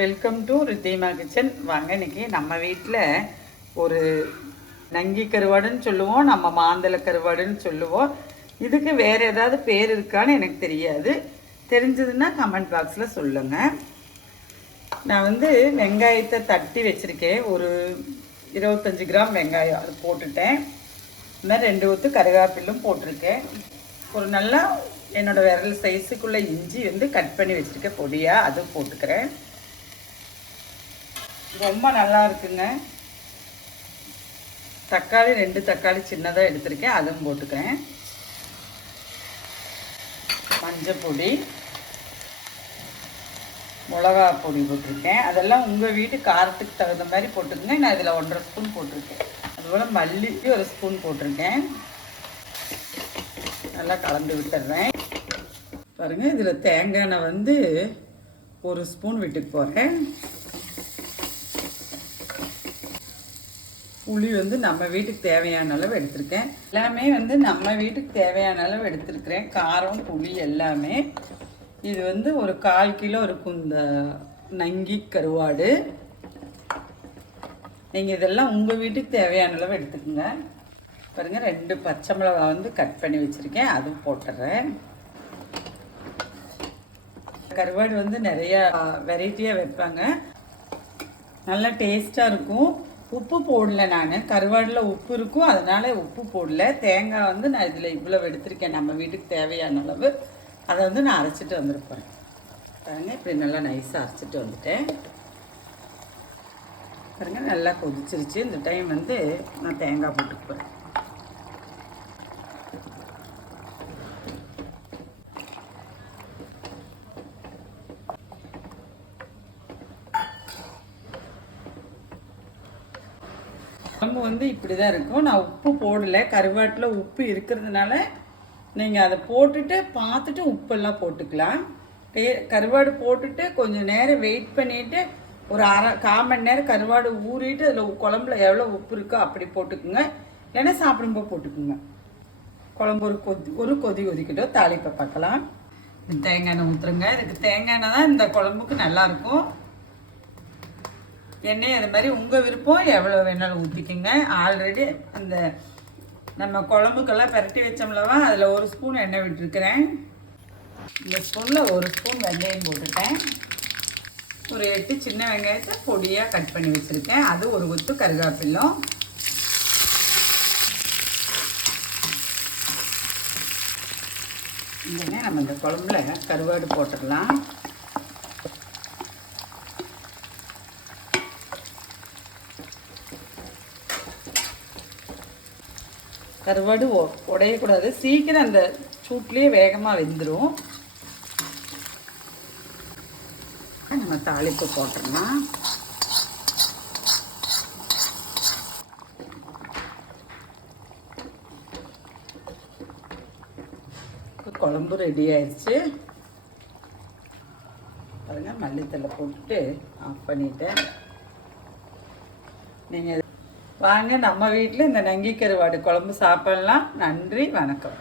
Welcome to Ridhima kitchen. வாங்க, இன்னைக்கு நம்ம வீட்டில் ஒரு நங்கி கருவாடுன்னு சொல்லுவோம், நம்ம மாந்தள கருவாடுன்னு சொல்லுவோம். இதுக்கு வேறு ஏதாவது பேர் இருக்கான்னு எனக்கு தெரியாது. தெரிஞ்சதுன்னா கமெண்ட் பாக்ஸில் சொல்லுங்கள். நான் வெங்காயத்தை தட்டி வச்சுருக்கேன். ஒரு 25 கிராம் வெங்காயம் அது போட்டுட்டேன். இன்னும் 2 ஊற்று கருவேப்பிலும் போட்டிருக்கேன். ஒரு நல்லா என்னோடய விரல் சைஸுக்குள்ளே இஞ்சி கட் பண்ணி வச்சுருக்கேன் பொடியாக, அது போட்டுக்கிறேன். ரொம்ப நல்லா இருக்குங்க. தக்காளி 2 தக்காளி சின்னதாக எடுத்திருக்கேன், அதுவும் போட்டுக்கிறேன். மஞ்சள் பொடி, மிளகா பொடி போட்டிருக்கேன். அதெல்லாம் உங்கள் வீட்டு காரத்துக்கு தகுந்த மாதிரி போட்டுக்கோங்க. நான் இதில் 1.5 ஸ்பூன் போட்டிருக்கேன். அதுபோல் மல்லி 1 ஸ்பூன் போட்டிருக்கேன். நல்லா கலந்து விட்டுடுறேன். பாருங்கள், இதில் தேங்காய் எண்ணெய் 1 ஸ்பூன் விட்டுக்கு போகிறேன். புளி நம்ம வீட்டுக்கு தேவையான அளவு எடுத்திருக்கேன். எல்லாமே நம்ம வீட்டுக்கு தேவையான அளவு எடுத்திருக்கிறேன். காரம் புளி எல்லாமே. இது ஒரு 1/4 கிலோ இருக்கும் இந்த நங்கி கருவாடு. நீங்கள் இதெல்லாம் உங்கள் வீட்டுக்கு தேவையான அளவு எடுத்துக்கோங்க. பாருங்கள், 2 பச்சை மிளகா கட் பண்ணி வச்சுருக்கேன், அதுவும் போட்டுடுறேன். கருவாடு நிறையா வெரைட்டியாக வைப்பாங்க, நல்லா டேஸ்ட்டாக இருக்கும். உப்பு போடல, நான் கருவாடில் உப்பு இருக்கும், அதனால் உப்பு போடல. தேங்காய் நான் இதில் இவ்வளோ எடுத்திருக்கேன், நம்ம வீட்டுக்கு தேவையான அளவு. அதை நான் அரைச்சிட்டு வந்துருப்பேன். பாருங்கள், இப்படி நல்லா நைஸாக அரைச்சிட்டு வந்துட்டேன். பாருங்கள், நல்லா கொதிச்சிருச்சு. இந்த டைம் நான் தேங்காய் போட்டுக்குவேன். குழம்பு இப்படி தான் இருக்கும். நான் உப்பு போடலை, கருவாட்டில் உப்பு இருக்கிறதுனால நீங்கள் அதை போட்டுட்டு பார்த்துட்டு உப்பெல்லாம் போட்டுக்கலாம். கருவாடு போட்டுட்டு கொஞ்சம் நேரம் வெயிட் பண்ணிவிட்டு ஒரு 1/4 மணி நேரம் கருவாடு ஊறிட்டு அதில் குழம்புல எவ்வளோ உப்பு இருக்கோ அப்படி போட்டுக்குங்க. இல்லைன்னா சாப்பிடும்போது போட்டுக்குங்க. குழம்பு ஒரு கொதி கொதிக்கிட்டோம். தாளிப்பை பார்க்கலாம். தேங்காய் எண்ணெய் ஊற்றுருங்க. இதுக்கு தேங்காய் எண்ணெய் தான் இந்த குழம்புக்கு நல்லாயிருக்கும். எண்ணெய் அது மாதிரி உங்கள் விருப்பம், எவ்வளோ வேணாலும் ஊற்றிக்கிங்க. ஆல்ரெடி அந்த நம்ம குழம்புக்கெல்லாம் பரட்டி வச்சோம்லவா, அதில் 1 ஸ்பூன் எண்ணெய் விட்டுருக்கிறேன். இந்த ஸ்பூனில் 1 ஸ்பூன் வெங்காயம் போட்டுட்டேன். ஒரு 8 சின்ன வெங்காயத்தை பொடியாக கட் பண்ணி வச்சுருக்கேன். அது ஒரு கொத்து கருவேப்பிலும். இங்கே நம்ம இந்த குழம்புல கருவாடு போட்டுடலாம். கருவாடு உடையக்கூடாது, சீக்கிரம் அந்த சூட்லேயே வேகமாக வெந்துடும். நம்ம தாளிப்பு போட்டுடலாம். குழம்பு ரெடி ஆயிடுச்சு. பாருங்க, மல்லித்தலை போட்டுட்டு ஆஃப் பண்ணிட்டேன். நீங்கள் வாங்க, நம்ம வீட்டில் இந்த நங்கி கருவாடு குழம்பு சாப்பிடலாம். நன்றி, வணக்கம்.